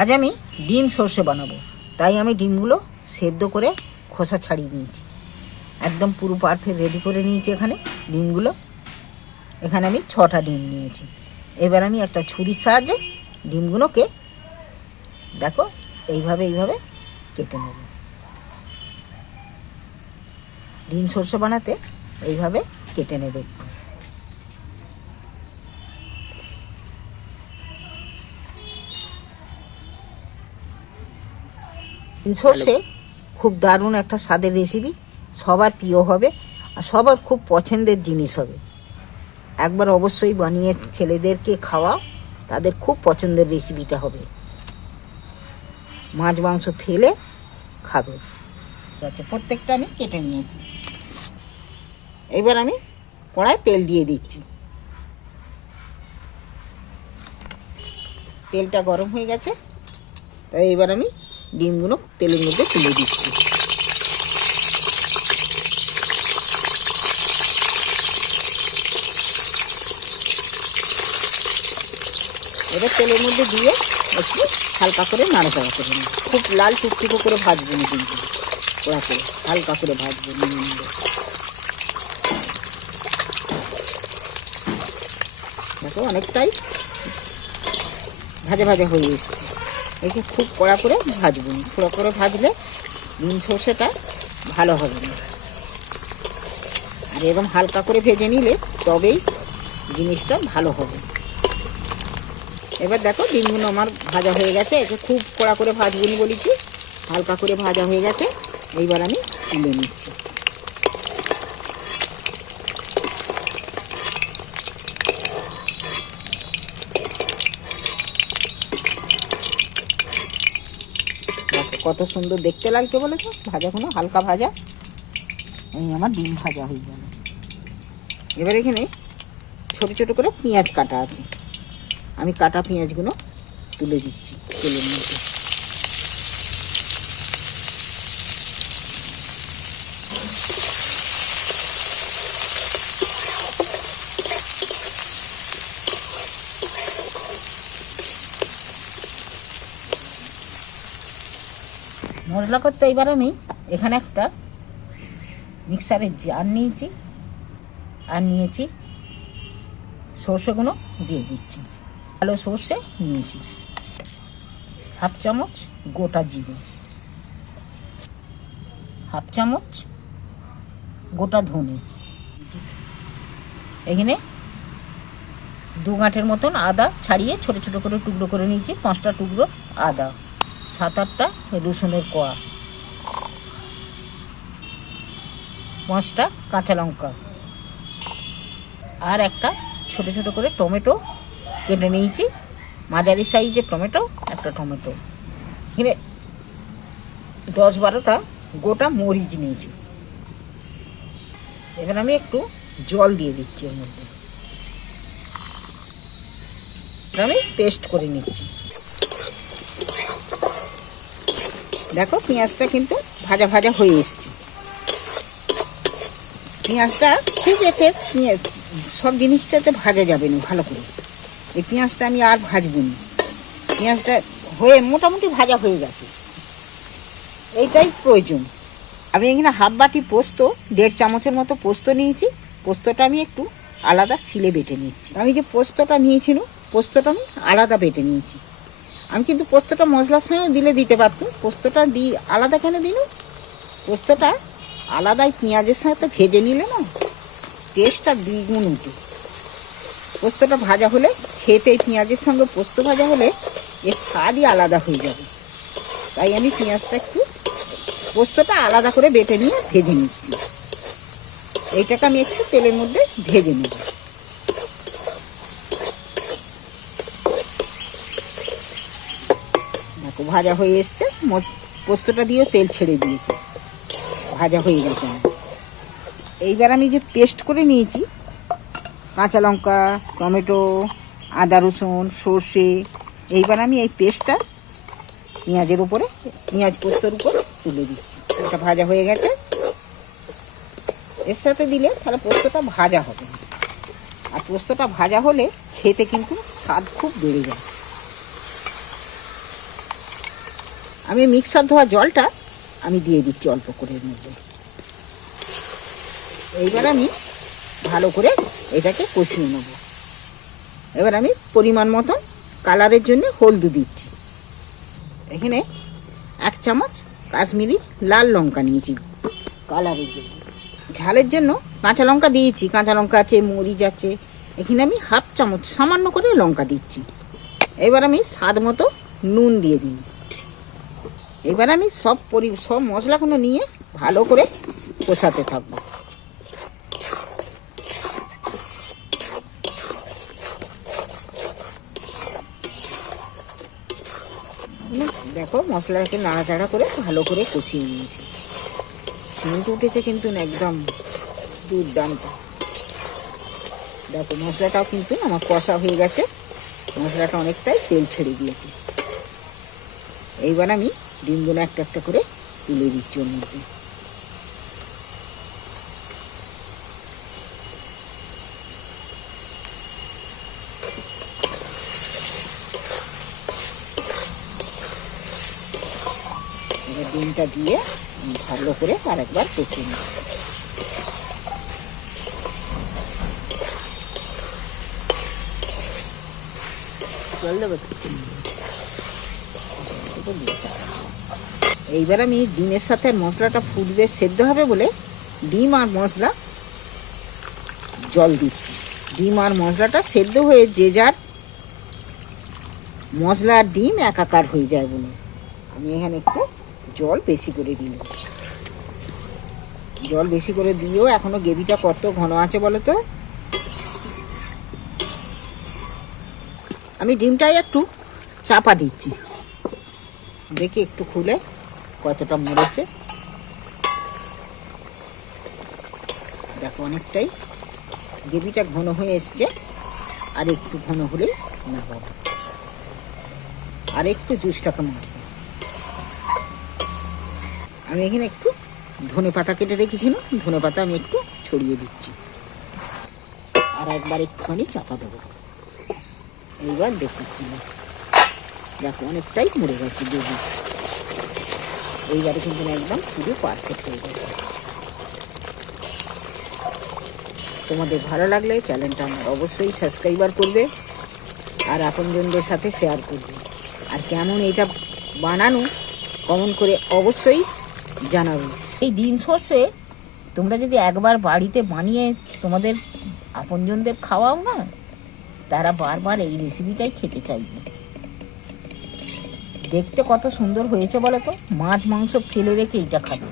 আজ আমি ডিম সর্ষে বানাবো। তাই আমি ডিমগুলো সেদ্ধ করে খোসা ছাড়িয়ে নিয়েছি। একদম পুরো পারফেক্ট রেডি করে নিয়েছি এখানে ডিমগুলো। এখানে আমি ছটা ডিম নিয়েছি। এবার আমি একটা ছুরির সাহায্যে ডিমগুলোকে দেখো, এইভাবে এইভাবে কেটে নেব। ডিম সর্ষে বানাতে এইভাবে কেটে নেবে একটু। সর্ষে খুব দারুণ একটা স্বাদের রেসিপি সবার প্রিয় হবে আর সবার খুব পছন্দের জিনিস হবে। একবার অবশ্যই বানিয়ে ছেলেদেরকে খাওয়া তাদের খুব পছন্দের রেসিপিটা হবে। মাছ, মাংস ফেলে খাবে। ঠিক আছে, প্রত্যেকটা আমি কেটে নিয়েছি। এবার আমি কড়ায় তেল দিয়ে দিচ্ছি। তেলটা গরম হয়ে গেছে, তাই এবার আমি ডিমগুলো তেলের মধ্যে তুলে দিচ্ছি। এবার তেলের মধ্যে দিয়ে একটু হালকা করে নাড়াচাড়া করে নিই। খুব লাল টুকটুকো করে ভাজবো না কিন্তু। ওরা করে হালকা করে ভাজবো নুন দেখো অনেকটাই ভাজা ভাজা হয়ে এসছে। একে খুব কড়া করে ভাজবো কড়া করে ভাজলে ডিম সর্ষেটা ভালো হবে না। আর এরকম হালকা করে ভেজে নিলে তবেই জিনিসটা ভালো হবে। এবার দেখো ডিমগুলো আমার ভাজা হয়ে গেছে। একে খুব কড়া করে ভাজবনি বলেছি। হালকা করে ভাজা হয়ে গেছে। এইবার আমি তুলে নিচ্ছি। কত সুন্দর দেখতে লাগছে বলে তো ভাজাগুলো হালকা ভাজা? এই আমার ডিম ভাজা হয়ে গেল। এবার এখানে ছোট ছোট করে পেঁয়াজ কাটা আছে। আমি কাটা পেঁয়াজগুলো তুলে দিচ্ছি তেলের মধ্যে। মশলা করতে এবার আমি এখানে একটা মিক্সারের জার নিয়েছি আর নিয়েছি সর্ষেগুলো দিয়ে দিচ্ছি। ভালো সর্ষে নিয়েছি। হাফ চামচ গোটা জিরে। হাফ চামচ গোটা ধনে। এখানে দু গাঁটের মতন আদা ছাড়িয়ে ছোট ছোট করে টুকরো করে নিয়েছি, পাঁচটা টুকরো আদা। সাত আটটা রসুনের কোয়া। পাঁচটা কাঁচা লঙ্কা। আর একটা ছোট ছোট করে টমেটো কেটে নিয়েছি। মাঝারি সাইজের টমেটো, একটা টমেটো। এখানে দশ বারোটা গোটা মরিচ নিয়েছি। এবার আমি একটু জল দিয়ে দিচ্ছি এর মধ্যে। আমি পেস্ট করে নিচ্ছি। দেখো, পেঁয়াজটা কিন্তু ভাজা ভাজা হয়ে এসছে। পেঁয়াজটা ঠিক এতে সব জিনিসটাতে ভাজা যাবে না, ভালো করে। এই পেঁয়াজটা আমি আর ভাজবো না। পেঁয়াজটা হয়ে মোটামুটি ভাজা হয়ে গেছে। এইটাই প্রয়োজন। আমি এখানে হাফ বাটি পোস্ত, দেড় চামচের মতো পোস্ত নিয়েছি। পোস্তটা আমি একটু আলাদা সিলে বেটে নিচ্ছি। আমি যে পোস্তটা নিয়েছিলাম পোস্তটা আমি আলাদা বেটে নিয়েছি। আমি কিন্তু পোস্তটা মশলার সঙ্গে দিলে দিতে পারতাম। পোস্তটা দিই আলাদা কেন দিল পোস্তটা আলাদাই পেঁয়াজের সাথে ভেজে নিলে না টেস্টটা দ্বিগুণ উঠে। পোস্তটা ভাজা হলে, খেতে পেঁয়াজের সঙ্গে পোস্ত ভাজা হলে এর স্বাদই আলাদা হয়ে যাবে। তাই আমি পেঁয়াজটা একটু পোস্তটা আলাদা করে বেটে নিয়ে ভেজে নিচ্ছি। এইটাকে আমি একটু তেলের মধ্যে ভেজে নেব দেখো ভাজা হয়ে এসছে। পোস্তটা দিয়েও তেল ছেড়ে দিয়েছে। ভাজা হয়ে গেছে। এইবার আমি যে পেস্ট করে নিয়েছি, কাঁচা লঙ্কা, টমেটো, আদা রসুন, সর্ষে, এইবার আমি এই পেস্টটা পেঁয়াজের উপরে, পেঁয়াজ পোস্তর উপর তুলে দিচ্ছি। এটা ভাজা হয়ে গেছে। এর সাথে দিলে তাহলে পোস্তটা ভাজা হবে। আর পোস্তটা ভাজা হলে খেতে কিন্তু স্বাদ খুব বেড়ে যায়। আমি মিক্সার ধোয়া জলটা আমি দিয়ে দিচ্ছি অল্প করে এর মধ্যে। এইবার আমি ভালো করে এটাকে কষিয়ে নেব। এবার আমি পরিমাণ মতন কালারের জন্য হলদু দিচ্ছি। এখানে এক চামচ কাশ্মীরি লাল লঙ্কা নিয়েছি কালারের জন্য। ঝালের জন্য কাঁচা লঙ্কা দিয়েছি। কাঁচা লঙ্কা আছে, মরিচ আছে। এখানে আমি হাফ চামচ সামান্য করে লঙ্কা দিচ্ছি। এবার আমি স্বাদ মতো নুন দিয়ে দিই। এবার আমি সব পরি, সব মশলাগুলো নিয়ে ভালো করে কষাতে থাকব। দেখো মশলাটাকে নাড়াচাড়া করে ভালো করে কষিয়ে নিয়েছি। কিন্তু উঠেছে কিন্তু একদম দুর্দান্ত। দেখো মশলাটাও কিন্তু আমার কষা হয়ে গেছে। মশলাটা অনেকটাই তেল ছেড়ে দিয়েছে। এইবার আমি ডিমগুলো একটা একটা করে তুলে দিচ্ছি ওর মধ্যে। এবার ডিমটা দিয়ে ভালো করে আরেকবার কষিয়ে নিচ্ছি। জল দেবে। এইবার আমি ডিমের সাথে মশলাটা ফুটবে সেদ্ধ হবে বলে ডিম আর মশলা জল দিচ্ছি। ডিম আর মশলাটা সেদ্ধ হয়ে যে যার মশলা আর ডিম একাকার হয়ে যায় বলে। আমি এখানে একটু জল বেশি করে দিলাম। জল বেশি করে দিয়েও এখনও গ্রেভিটা কত ঘন আছে বলো তো? আমি ডিমটাই একটু চাপা দিচ্ছি। দেখি একটু খুলে। কতটা মরেছে। দেখো অনেকটাই। গ্রেভিটা ঘন হয়ে এসছে। আর একটু ঘন হলেই না হবে। আর একটু জুসটাকে মারবো আমি এখানে একটু ধনে পাতা কেটে রেখেছিলাম ধনে পাতা আমি একটু ছড়িয়ে দিচ্ছি। আর একবার একটুখানি চাপা দেবো। এইবার দেখো খুলে। দেখো অনেকটাই মরে গেছে গ্রেভি। এইবারে কিন্তু একদম পুরো পারফেক্ট হয়ে যাবে। তোমাদের ভালো লাগলে চ্যানেলটা আমার অবশ্যই সাবস্ক্রাইবার করবে আর আপনজনদের সাথে শেয়ার করবে। আর কেমন এটা বানানো কমেন্ট করে অবশ্যই জানাবে। এই ডিম সর্ষে তোমরা যদি একবার বাড়িতে বানিয়ে তোমাদের আপনজনদের খাওয়াও না, তারা বারবার এই রেসিপিটাই খেতে চাইবে। দেখতে কত সুন্দর হয়েছে বলো তো? মাছ মাংস ফেলে রেখে এইটা খাবে।